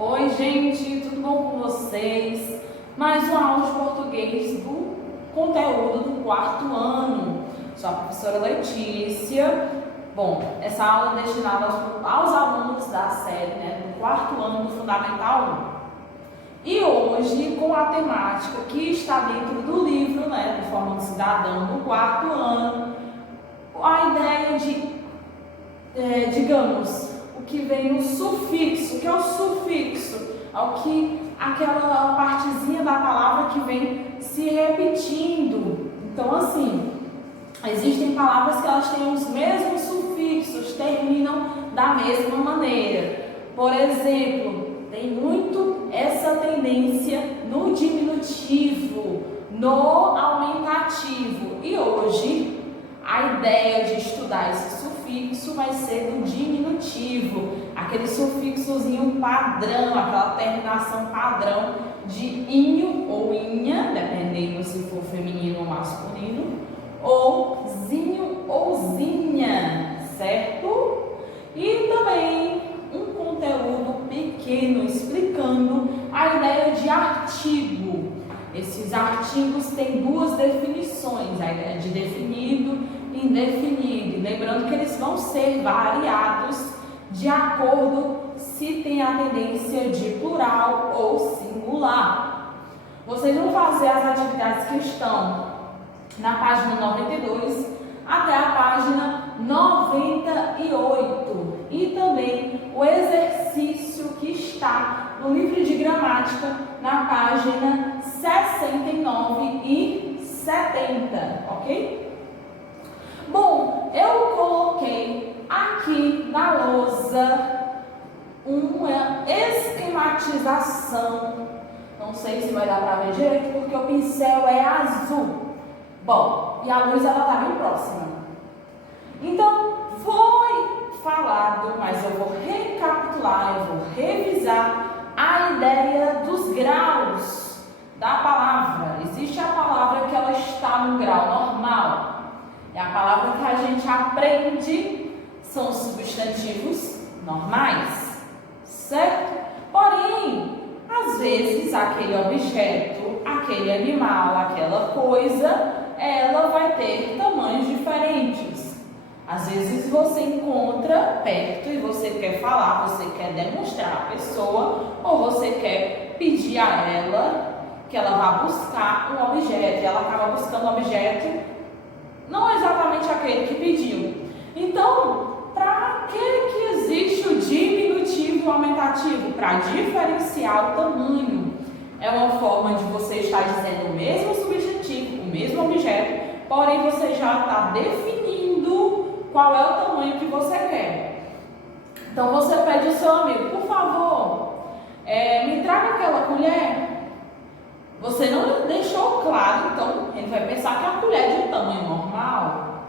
Oi, gente, tudo bom com vocês? Mais uma aula de português do conteúdo do quarto ano. Sou a professora Letícia. Bom, essa aula é destinada aos alunos da série, do quarto ano do Fundamental 1. E hoje, com a temática que está dentro do livro, do Formando Cidadão do quarto ano, a ideia de, digamos, o que vem no sufixo. O que é o sufixo? Aquela partezinha da palavra que vem se repetindo. Então, assim, existem palavras que elas têm os mesmos sufixos, terminam da mesma maneira. Por exemplo, tem muito essa tendência no diminutivo, no aumentativo. E hoje, a ideia de estudar esse sufixo vai ser do diminutivo, aquele sufixozinho padrão, aquela terminação padrão de inho ou inha, dependendo se for feminino ou masculino, ou zinho ou zinha, certo? E também um conteúdo pequeno explicando a ideia de artigo. Esses artigos têm duas definições, a ideia de definido e indefinido. Lembrando que eles vão ser variados de acordo se tem a tendência de plural ou singular. Vocês vão fazer as atividades que estão na página 92 até a página 98 e também o exercício que está no livro de gramática na página 69 e 70, ok? Bom, eu coloquei aqui na lousa uma esquematização. Não sei se vai dar para ver direito porque o pincel é azul. Bom, e a luz ela está bem próxima. Então, foi falado, mas eu vou recapitular, eu vou revisar a ideia dos graus da palavra. Existe a palavra que ela está no grau normal. É a palavra que a gente aprende, são substantivos normais, certo? Porém, às vezes, aquele objeto, aquele animal, aquela coisa, ela vai ter tamanhos diferentes. Às vezes você encontra perto e você quer falar, você quer demonstrar a pessoa, ou você quer pedir a ela que ela vá buscar um objeto, e ela acaba buscando um objeto não exatamente aquele que pediu. Então, para que existe o diminutivo e o aumentativo? Para diferenciar o tamanho. É uma forma de você estar dizendo o mesmo substantivo, o mesmo objeto, porém você já está definindo qual é o tamanho que você quer. Então você pede ao seu amigo, por favor, me traga aquela colher. Você não deixou claro, então ele vai pensar que a colher é de um tamanho normal.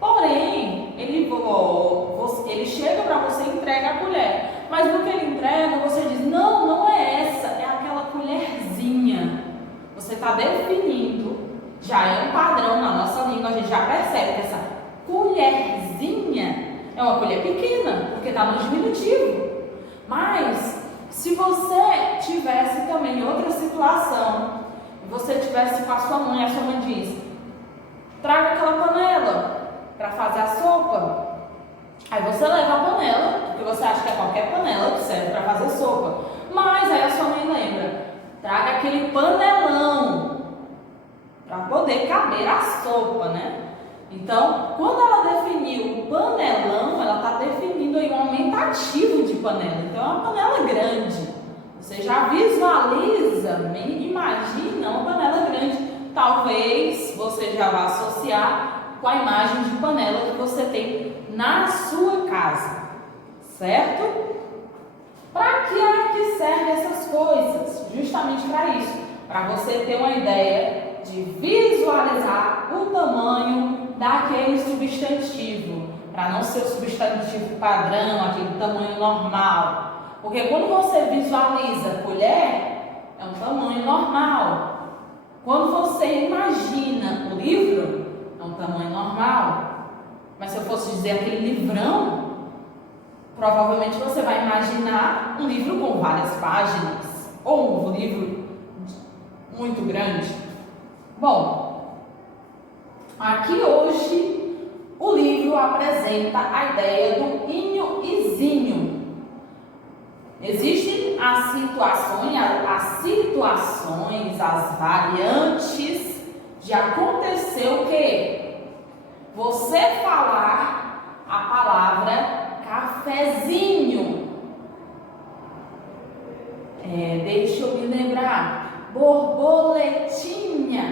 Porém, ele chega para você e entrega a colher. Mas no que ele entrega, você diz, não é essa, é aquela colherzinha. Você está definindo, já é um padrão na nossa língua, a gente já percebe que essa colherzinha é uma colher pequena, porque está no diminutivo. Mas, se você tivesse também em outra situação, você tivesse com a sua mãe diz, traga aquela panela para fazer a sopa. Aí você leva a panela, porque você acha que é qualquer panela que serve para fazer sopa. Mas aí a sua mãe lembra, traga aquele panelão para poder caber a sopa, Então, quando ela definiu o panelão, ela está definindo aí um aumentativo de panela. Então, é uma panela grande. Você já visualiza, imagina uma panela grande. Talvez você já vá associar com a imagem de panela que você tem na sua casa, certo? Para que é que servem essas coisas? Justamente para isso, para você ter uma ideia de visualizar o tamanho daquele substantivo, para não ser o substantivo padrão, aquele tamanho normal. Porque quando você visualiza colher, é um tamanho normal. Quando você imagina o livro, é um tamanho normal. Mas se eu fosse dizer aquele livrão, provavelmente você vai imaginar um livro com várias páginas ou um livro muito grande? Bom, aqui hoje o livro apresenta a ideia do inho e zinho. Existem as situações, as variantes de acontecer o quê? Você falar a palavra cafezinho. Deixa eu me lembrar. Borboletinha.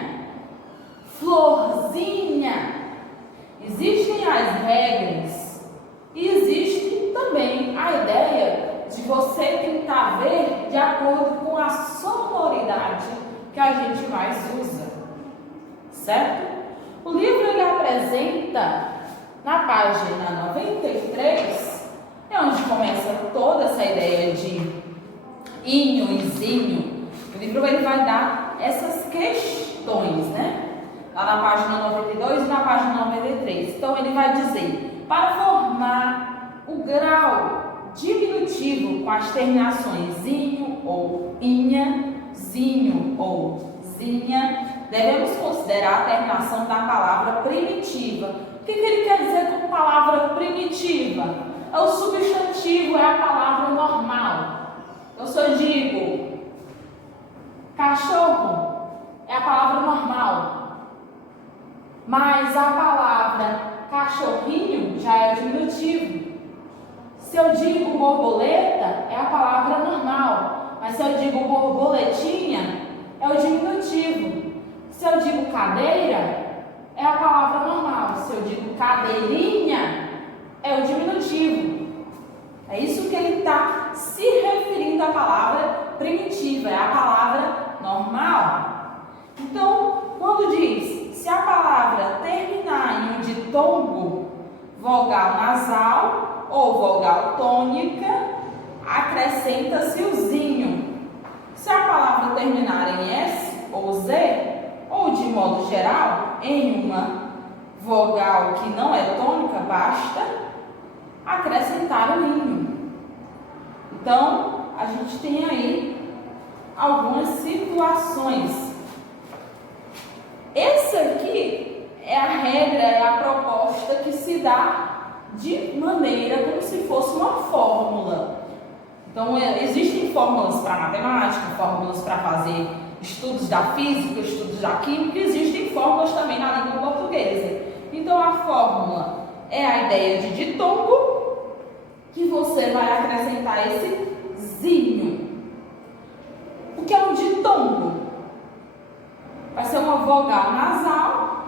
Florzinha. Existem as regras e existe também a ideia de você tentar ver de acordo com a sonoridade que a gente mais usa, certo? O livro ele apresenta na página 93, é onde começa toda essa ideia de inho e zinho. O livro ele vai dar essas questões, né? Lá na página 92 e na página 93. Então ele vai dizer, para formar o grau diminutivo com as terminações zinho ou inha, zinho ou zinha, devemos considerar a terminação da palavra primitiva. O que ele quer dizer com palavra primitiva? É o substantivo, é a palavra normal. Então, se eu digo cachorro, é a palavra normal. Mas a palavra cachorrinho já é diminutivo. Se eu digo borboleta, é a palavra normal. Mas se eu digo borboletinha, é o diminutivo. Se eu digo cadeira, é a palavra normal. Se eu digo cadeirinha, é o diminutivo. É isso que ele está se referindo à palavra primitiva, é a palavra normal. Então, quando diz, se a palavra terminar em um ditongo, vogal nasal ou vogal tônica, acrescenta-se o zinho. Se a palavra terminar em S ou Z, ou de modo geral, em uma vogal que não é tônica, basta acrescentar o inho. Então, a gente tem aí algumas situações. Esse aqui é a regra, é a proposta que se dá de maneira como se fosse uma fórmula. Então, existem fórmulas para matemática, fórmulas para fazer estudos da física, estudos da química, existem fórmulas também na língua portuguesa. Então, a fórmula é a ideia de ditongo, que você vai acrescentar esse zinho. O que é um ditongo? Vai ser uma vogal nasal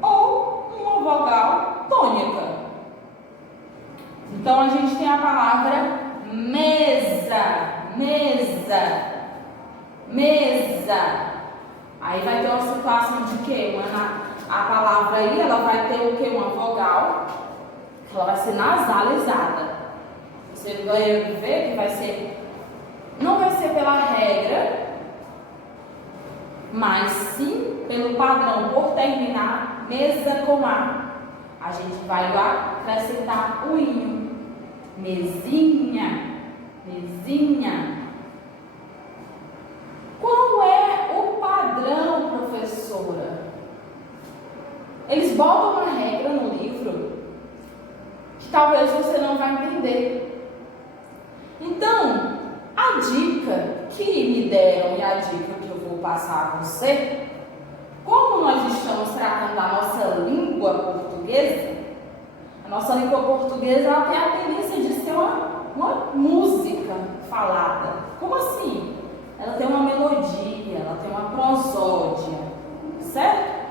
ou uma vogal tônica. Então, a gente tem a palavra mesa, mesa, mesa. Aí vai ter uma situação de quê? A palavra aí, ela vai ter o quê? Uma vogal, ela vai ser nasalizada. Você vai ver que vai ser, não vai ser pela regra, mas sim pelo padrão, por terminar mesa com a gente vai acrescentar o inho. Mesinha, mesinha. Qual é o padrão, professora? Eles botam uma regra no livro que talvez você não vai entender. Então, a dica que me deram e a dica que eu vou passar a você, como nós estamos tratando da nossa língua portuguesa, a nossa língua portuguesa ela tem a tendência de ser uma música falada. Como assim? Ela tem uma melodia, ela tem uma prosódia, certo?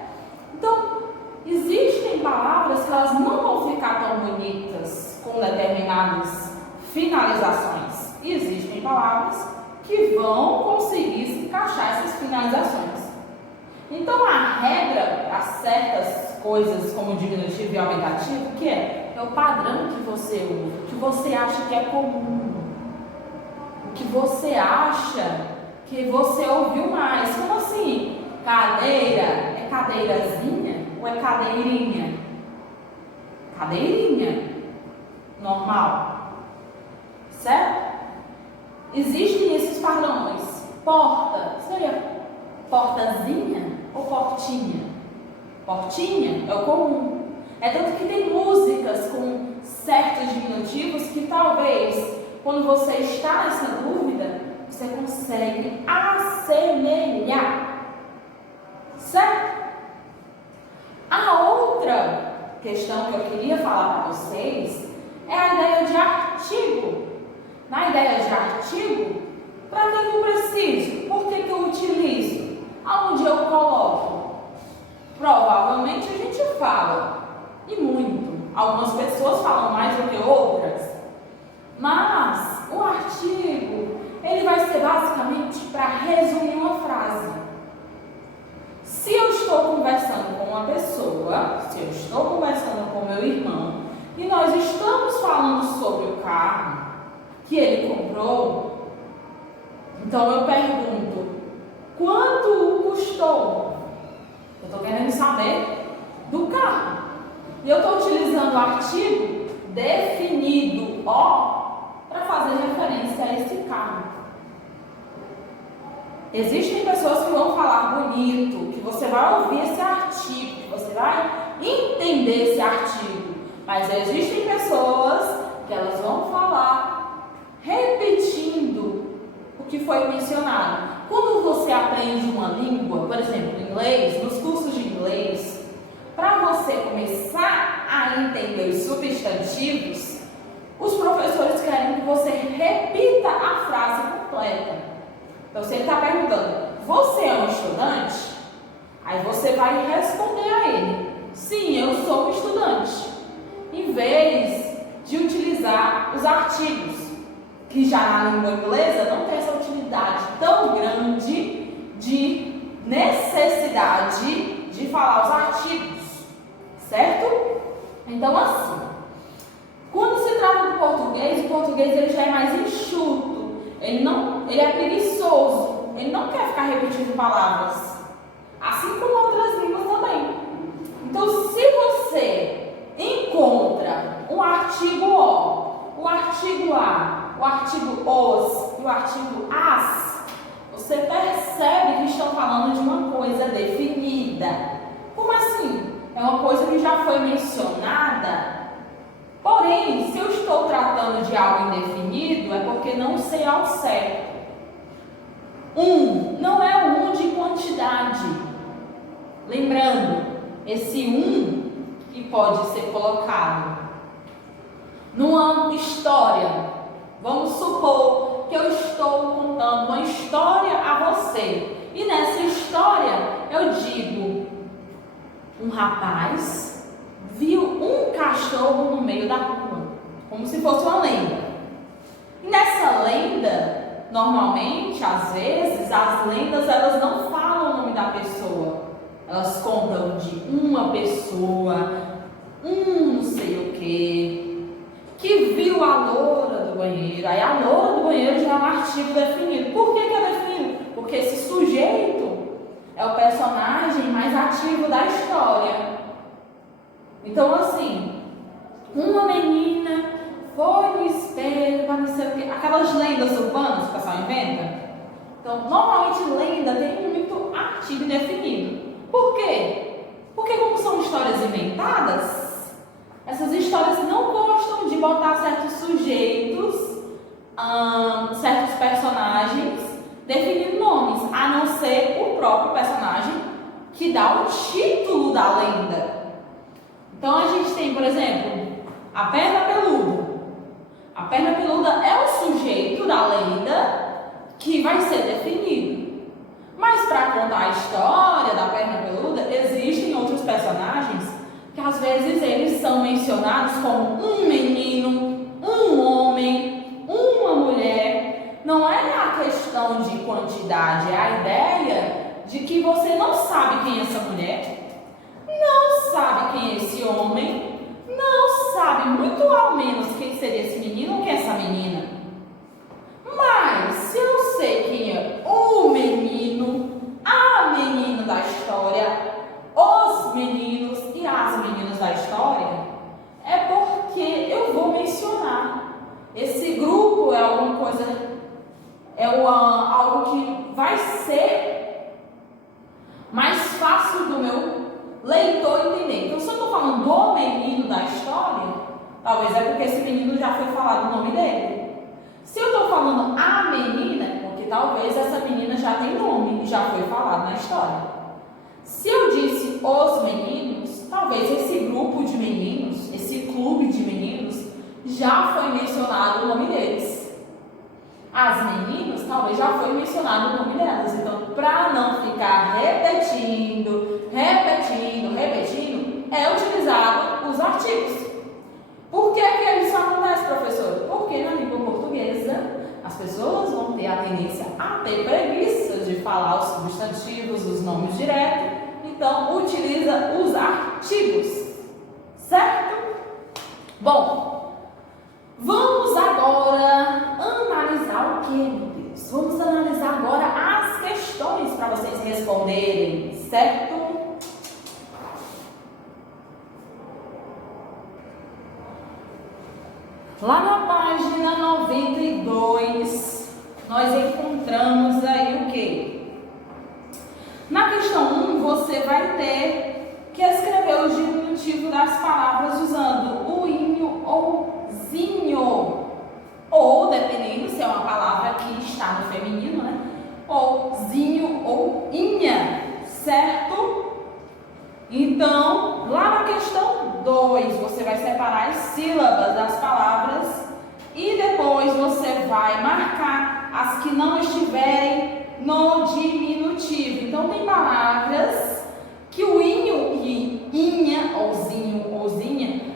Então, existem palavras que elas não vão ficar tão bonitas com determinadas finalizações. E existem palavras que vão conseguir se encaixar essas finalizações. Então, a regra para certas coisas como diminutivo e aumentativo, que é o padrão que você usa, o que você acha que é comum, o que você acha que você ouviu mais. Como assim? Cadeira é cadeirazinha ou é cadeirinha? Cadeirinha, normal, certo? existem esses padrões. Porta, seria portazinha ou portinha? Portinha é o comum. É tanto que tem músicas com certos diminutivos que talvez, quando você está nessa dúvida, você consegue assemelhar. Certo? A outra questão que eu queria falar para vocês é a ideia de artigo. Na ideia de artigo, para que eu preciso? Por que eu utilizo? Aonde eu coloco? Provavelmente a gente fala, e muito. Algumas pessoas falam mais do que outras. Mas o artigo, ele vai ser basicamente para resumir uma frase. Se eu estou conversando com uma pessoa, se eu estou conversando com meu irmão, e nós estamos falando sobre o carro que ele comprou, então eu pergunto, quanto custou? Eu estou querendo saber do carro. E eu estou utilizando o artigo definido para fazer referência a esse carro. Existem pessoas que vão falar bonito, que você vai ouvir esse artigo, que você vai entender esse artigo. Mas existem pessoas que elas vão falar repetindo o que foi mencionado. Quando você aprende uma língua, por exemplo, inglês, nos cursos de inglês, para você começar a entender os substantivos, os professores querem que você repita a frase completa. Então, se ele está perguntando, você é um estudante? Aí você vai responder a ele, sim, eu sou um estudante. Em vez de utilizar os artigos, que já na língua inglesa não tem essa utilidade tão grande de necessidade de falar os artigos, certo? Então, assim, quando se trata do português, o português ele já é mais enxuto. Ele é preguiçoso, ele não quer ficar repetindo palavras, assim como outras línguas também. Então, se você encontra um artigo o artigo a, o artigo os e o artigo as, você percebe que estão falando de uma coisa definida. Como assim? É uma coisa que já foi mencionada. Porém, se eu estou tratando de algo indefinido, é porque não sei ao certo. Não é de quantidade. Lembrando, esse que pode ser colocado numa história. Vamos supor que eu estou contando uma história a você. E nessa história eu digo, um rapaz viu um cachorro no meio da rua, como se fosse uma lenda. E nessa lenda, normalmente, às vezes, as lendas elas não falam o nome da pessoa. Elas contam de uma pessoa, não sei o que viu a loura do banheiro. Aí a loura do banheiro já é um artigo definido. Por que é definido? Porque esse sujeito é o personagem mais ativo da história. Então, assim, uma menina foi no espelho para não sei o quê. Aquelas lendas urbanas que o pessoal inventa. Então, normalmente lenda tem muito artigo definido. Por quê? Porque como são histórias inventadas, essas histórias não gostam de botar certos sujeitos, certos personagens, definindo nomes, a não ser o próprio personagem que dá o título da lenda. Então a gente tem, por exemplo, a perna peluda. A perna peluda é o sujeito da lenda que vai ser definido. Mas para contar a história da perna peluda, existem outros personagens que às vezes eles são mencionados como um menino, um homem, uma mulher. Não é a questão de quantidade, é a ideia de que você não sabe quem é essa mulher, não sabe quem é esse homem, não sabe muito ao menos quem seria esse menino ou quem é essa menina. Mas se eu sei quem é o menino, a menina da história, os meninos e as meninas da história, é porque eu vou mencionar. Esse grupo é alguma coisa ser mais fácil do meu leitor entender. Então, se eu estou falando do menino da história, talvez é porque esse menino já foi falado o nome dele. Se eu estou falando a menina, porque talvez essa menina já tem nome e já foi falado na história. Se eu disse os meninos, talvez esse grupo de meninos, esse clube de meninos, já foi mencionado o nome deles. As meninas, talvez já foi mencionado o nome delas. Então, para não ficar repetindo, é utilizado os artigos. Por que isso acontece, professor? Porque na língua portuguesa, as pessoas vão ter a tendência a ter preguiça de falar os substantivos, os nomes diretos. Então, utiliza os artigos. Certo? Bom, vamos agora analisar o que, meu Deus? Vamos analisar agora as questões para vocês responderem, certo? Lá na página 92, nós encontramos aí o quê? Na questão 1, você vai ter que escrever o diminutivo das palavras usando o inho ou zinho. Ou, dependendo se é uma palavra que está no feminino, né? Ou zinho ou inha, certo? Então, lá na questão 2, você vai separar as sílabas das palavras e depois você vai marcar as que não estiverem no diminutivo. Então, tem palavras que o inho e inha, ou zinha,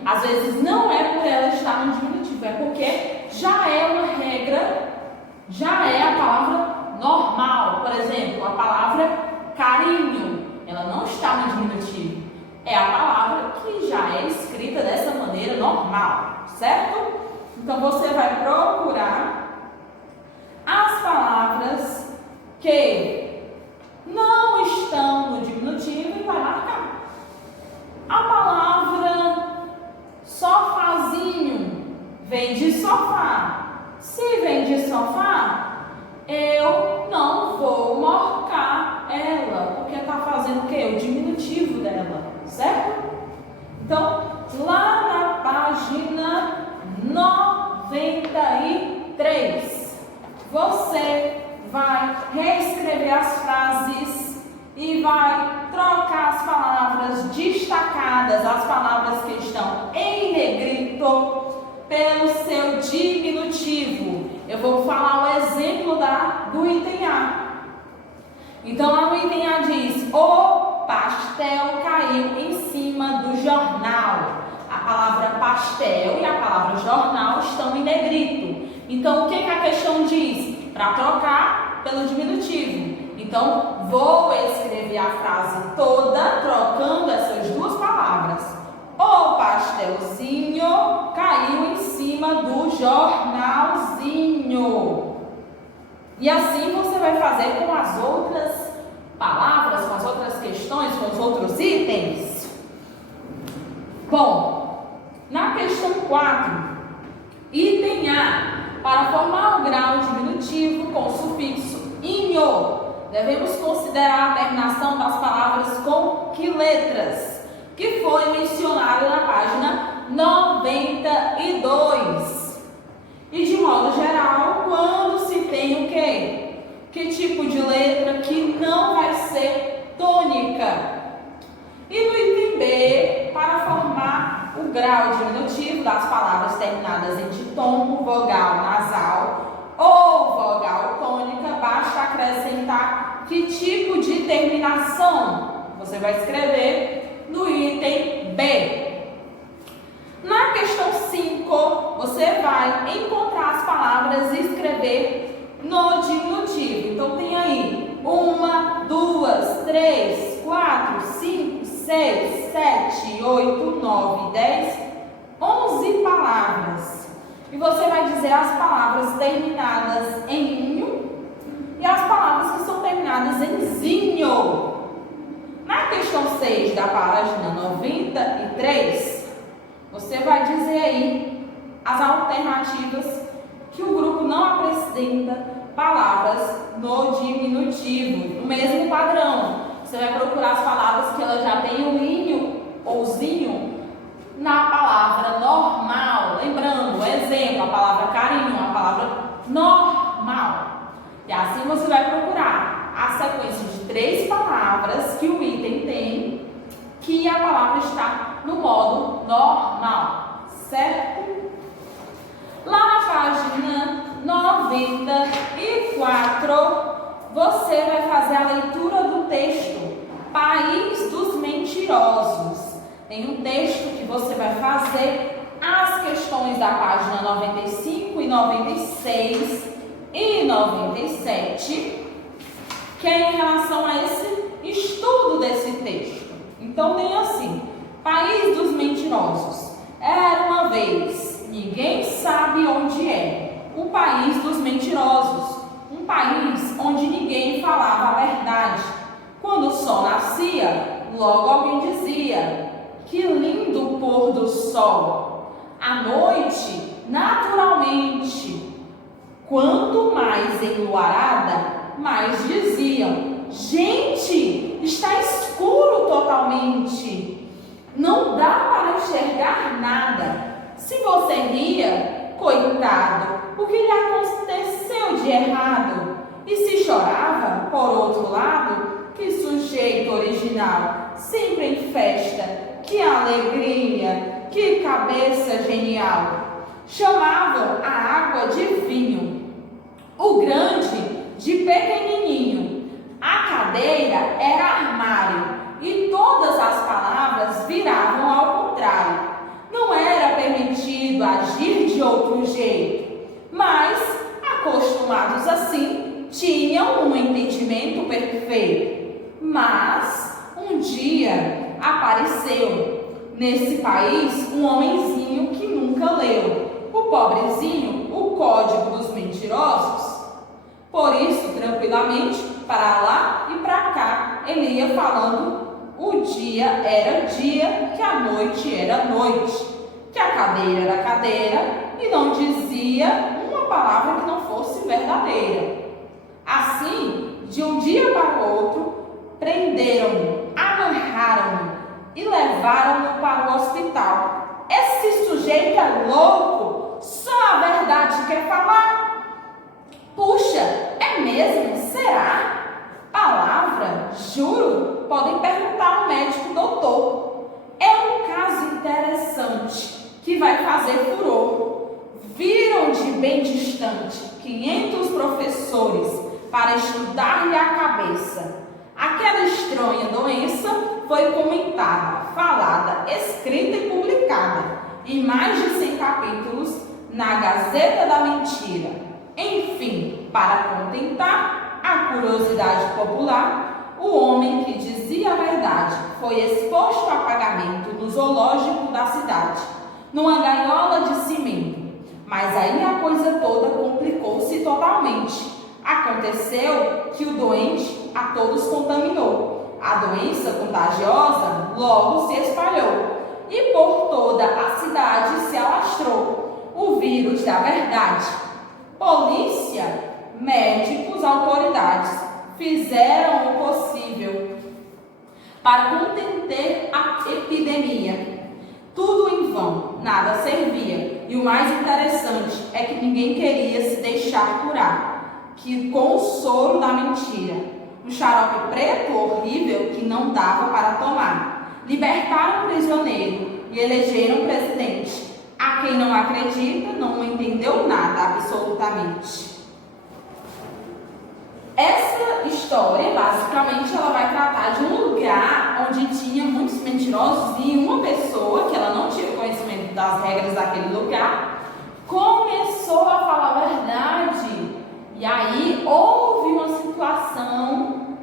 às vezes não é por ela estar no diminutivo, é porque já é uma regra, já é a palavra normal. Por exemplo, a palavra carinho, ela não está no diminutivo. É a palavra que já é escrita dessa maneira normal, certo? Então, você vai procurar as palavras que não estão no diminutivo e vai marcar. A palavra sofazinho vem de sofá. Se vem de sofá, eu não vou marcar ela, porque está fazendo o quê? O diminutivo dela, certo? Então, lá na página 93, você vai reescrever as frases e vai trocar as palavras destacadas, as palavras que estão em negrito, pelo seu diminutivo. Eu vou falar o exemplo do item A. Então, lá no item A diz: o pastel caiu em cima do jornal. A palavra pastel e a palavra jornal estão em negrito. Então, o que a questão diz? Para trocar pelo diminutivo. Então, vou escrever a frase toda trocando essas duas palavras. O pastelzinho caiu em cima do jornalzinho. E assim você vai fazer com as outras palavras, com as outras questões, com os outros itens. Bom, na questão 4, item A, para formar o grau diminutivo com o sufixo inho, devemos considerar a terminação das palavras com que letras? Que foi mencionado na página 92. E de modo geral, quando se tem o quê? Que tipo de letra que não vai ser tônica? E no item B, para formar o grau diminutivo das palavras terminadas em ditongo, vogal nasal ou vogal tônica, basta acrescentar que tipo de terminação? Você vai escrever no item B. Na questão 5, você vai encontrar as palavras e escrever no diminutivo. Então, tem aí 1, 2, 3, 4, 5, 6, 7, 8, 9, 10, 11 palavras. E você vai dizer as palavras terminadas em inho e as palavras que são terminadas em zinho. Na questão 6 da página 93, você vai dizer aí as alternativas que o grupo não apresenta palavras no diminutivo, no mesmo padrão. Você vai procurar as palavras que ela já tem o inho ou zinho na palavra normal. Lembrando, exemplo, a palavra carinho, a palavra normal. E assim você vai procurar a sequência de 3 palavras que o item tem, que a palavra está no modo normal, certo? Lá na página 94, você vai fazer a leitura do texto País dos Mentirosos. Tem um texto que você vai fazer as questões da página 95 e 96 e 97, que é em relação a esse estudo desse texto. Então tem assim: País dos Mentirosos. Era uma vez, ninguém sabe onde é, o país dos mentirosos. Um país onde ninguém falava a verdade. Quando o sol nascia, logo alguém dizia: que lindo pôr do sol. À noite, naturalmente, quanto mais enluarada, mais diziam: gente, está escuro totalmente. Não dá para enxergar nada. Se você ria, coitado, o que lhe aconteceu de errado? E se chorava, por outro lado, que sujeito original, sempre em festa, que alegria, que cabeça genial. Chamavam a água de vinho, o grande de pequenininho, a cadeira era armário e todas as palavras viravam ao contrário. Não era permitido agir de outro jeito, mas, acostumados assim, tinham um entendimento perfeito. Mas, um dia, apareceu nesse país um homenzinho que nunca leu, o pobrezinho, o Código dos Mentirosos. Por isso, tranquilamente, para lá e para cá, ele ia falando: o dia era dia, que a noite era noite, que a cadeira era cadeira, e não dizia uma palavra que não fosse verdadeira. Assim, de um dia para o outro, prenderam-no, amarraram-no e levaram-no para o hospital. Esse sujeito é louco, só a verdade quer falar. Puxa, é mesmo? Será? Palavra? Juro? Podem perguntar ao médico doutor. É um caso interessante que vai fazer furor. Viram de bem distante 500 professores para estudar-lhe a cabeça. Aquela estranha doença foi comentada, falada, escrita e publicada em mais de 100 capítulos na Gazeta da Mentira. Enfim, para contentar a curiosidade popular, o homem que dizia a verdade foi exposto a pagamento no zoológico da cidade, numa gaiola de cimento. Mas aí a coisa toda complicou-se totalmente. Aconteceu que o doente a todos contaminou. A doença contagiosa logo se espalhou e por toda a cidade se alastrou o vírus da verdade. Polícia, médicos, autoridades fizeram o possível para conter a epidemia. Tudo em vão, nada servia. E o mais interessante é que ninguém queria se deixar curar, que com o soro da mentira, um xarope preto horrível que não dava para tomar. Libertaram o prisioneiro e elegeram presidente. A quem não acredita, não entendeu nada, absolutamente. Essa história, basicamente, ela vai tratar de um lugar onde tinha muitos mentirosos e uma pessoa, que ela não tinha conhecimento das regras daquele lugar, começou a falar a verdade. E aí houve uma situação,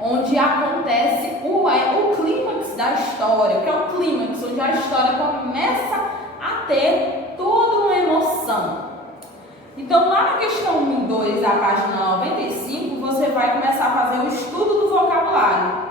onde acontece o clímax da história. O que é o clímax? Onde a história começa a ter toda uma emoção. Então, lá na questão 1 e 2, da página 95, você vai começar a fazer o estudo do vocabulário.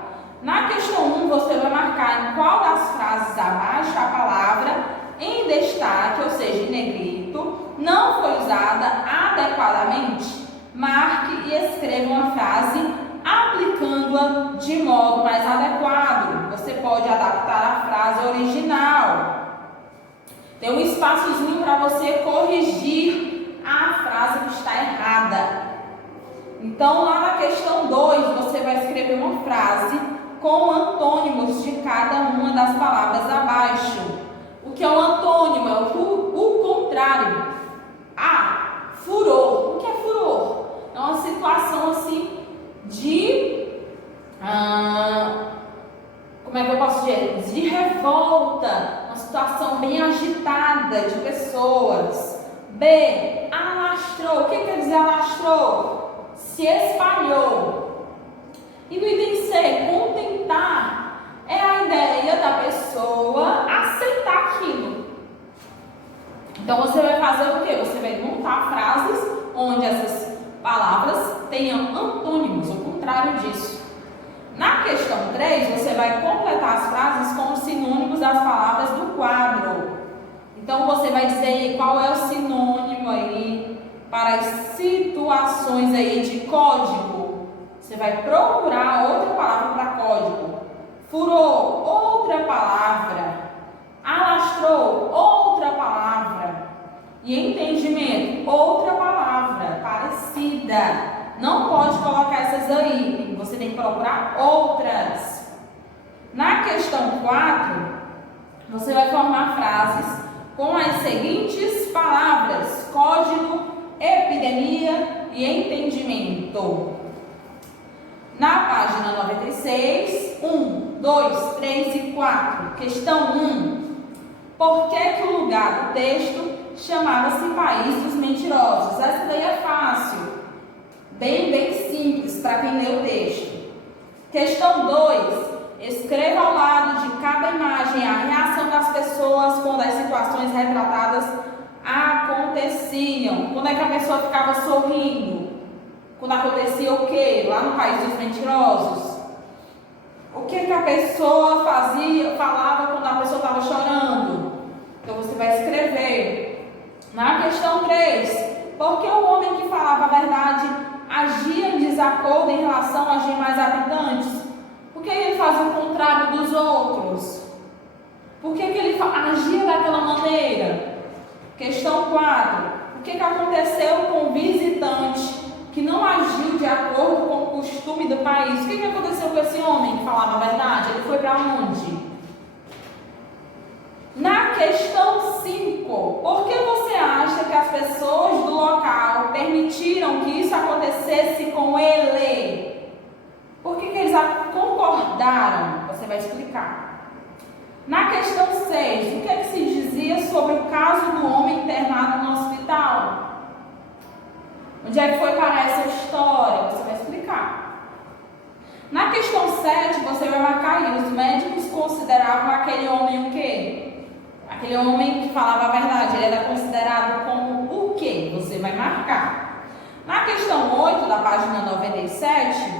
Na questão 1, você vai marcar em qual das frases abaixo a palavra em destaque, ou seja, em negrito, não foi usada adequadamente adequadamente, marque e escreva uma frase aplicando-a de modo mais adequado. Você pode adaptar a frase original. Tem um espaçozinho para você corrigir a frase que está errada. Então, lá na questão 2, você vai escrever uma frase com antônimos de cada uma das palavras abaixo. O que é o antônimo? É o contrário. Furor. O que é furor? É uma situação assim de... como é que eu posso dizer? De revolta. Uma situação bem agitada de pessoas. B. Alastrou. O que quer dizer alastrou? Se espalhou. E no item C, contentar é a ideia da pessoa aceitar aquilo. Então você vai fazer o quê? Você vai montar frases onde essas palavras tenham antônimos, o contrário disso. Na questão 3, você vai completar as frases com os sinônimos das palavras do quadro. Então você vai dizer aí qual é o sinônimo aí para as situações aí de código. Você vai procurar outra palavra para código. Furou, outra palavra. Alastrou, outra palavra. E entendimento, outra palavra parecida. Não pode colocar essas aí. Você tem que procurar outras. Na questão 4, você vai formar frases com as seguintes palavras: código, epidemia e entendimento. Na página 96, 1, 2, 3 e 4. Questão 1. Por que o lugar do texto chamava-se País dos Mentirosos? Essa daí é fácil. Bem simples para quem lê o texto. Questão 2. Escreva ao lado de cada imagem a reação das pessoas quando as situações retratadas aconteciam. Quando é que a pessoa ficava sorrindo? Quando acontecia o quê? Lá no País dos Mentirosos. O que a pessoa falava quando a pessoa estava chorando? Então você vai escrever. Na questão 3, por que o homem que falava a verdade agia em desacordo em relação aos demais habitantes? Por que ele fazia o contrário dos outros? Por que ele agia daquela maneira? Questão 4. O que aconteceu com o visitante que não agiu de acordo com o costume do país? O que aconteceu com esse homem que falava a verdade? Ele foi para onde? Na questão 5, por que você acha que as pessoas do local permitiram que isso acontecesse com ele? Por que eles concordaram? Você vai explicar. Na questão 6, o que se dizia sobre o caso do homem internado no hospital? Onde é que foi parar essa história? Você vai explicar. Na questão 7, você vai marcar aí. Os médicos consideravam aquele homem o quê? Aquele homem que falava a verdade, ele era considerado como o quê? Você vai marcar. Na questão 8 da página 97,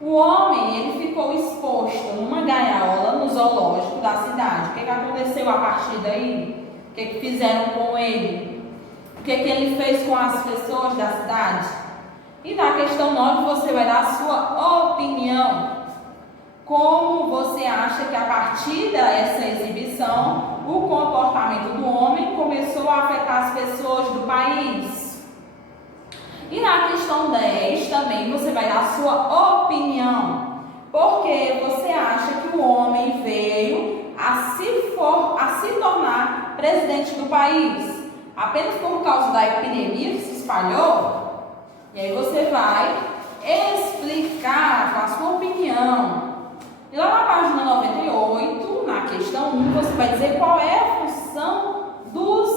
o homem ele ficou exposto numa gaiola no zoológico da cidade. O que aconteceu a partir daí? O que fizeram com ele? O que ele fez com as pessoas da cidade? E na questão 9 você vai dar a sua opinião. Como você acha que a partir dessa exibição, o comportamento do homem começou a afetar as pessoas do país? E na questão 10 também você vai dar a sua opinião. Porque você acha que o homem veio a se tornar presidente do país apenas por causa da epidemia que se espalhou? E aí você vai explicar com a sua opinião. E lá na página 98, na questão 1, você vai dizer qual é a função dos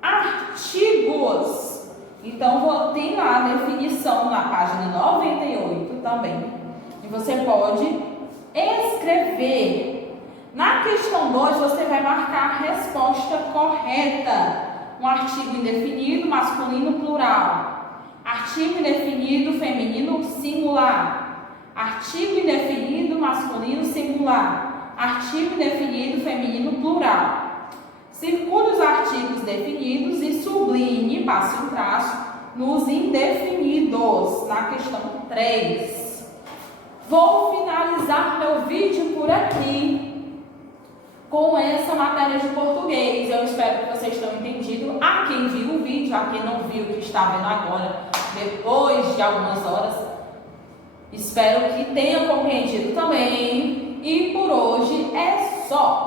artigos. Então, tem lá a definição na página 98 também. E você pode escrever. Na questão 2, você vai marcar a resposta correta. Um artigo indefinido, masculino, plural. Artigo indefinido, feminino, singular. Artigo indefinido, masculino, singular. Artigo indefinido, feminino, plural. Circule os artigos definidos e sublinhe, passe um traço, nos indefinidos, na questão 3. Vou finalizar meu vídeo por aqui com essa matéria de português. Eu espero que vocês tenham entendido. A quem viu o vídeo, a quem não viu, que está vendo agora, depois de algumas horas, espero que tenha compreendido também. E por hoje é só.